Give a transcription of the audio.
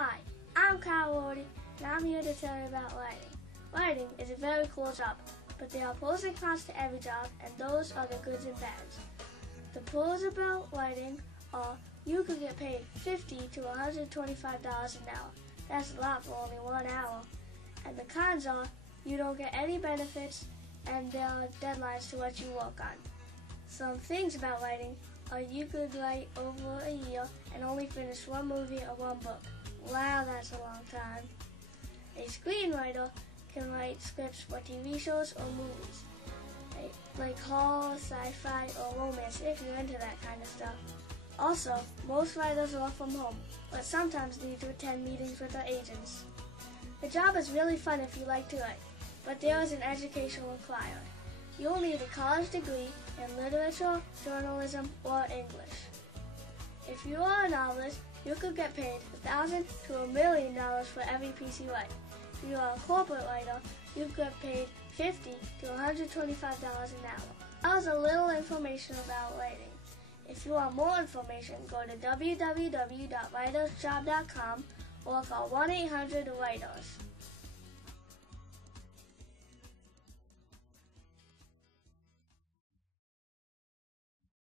Hi, I'm Kyle Wardy, and I'm here to tell you about writing. Writing is a very cool job, but there are pros and cons to every job, and those are the goods and bads. The pros about writing are you could get paid $50 to $125 an hour. That's a lot for only 1 hour. And the cons are you don't get any benefits, and there are deadlines to what you work on. Some things about writing are you could write over a year and only finish one movie or one book. Wow, that's a long time. A screenwriter can write scripts for TV shows or movies, like horror, sci-fi, or romance if you're into that kind of stuff. Also, most writers work from home, but sometimes need to attend meetings with their agents. The job is really fun if you like to write, but there is an educational requirement. You'll need a college degree in literature, journalism, or English. If you are a novelist, you could get paid $1,000 to $1 million for every piece you write. If you are a corporate writer, you could get paid $50 to $125 an hour. That was a little information about writing. If you want more information, go to www.writersjob.com or call 1-800-WRITERS.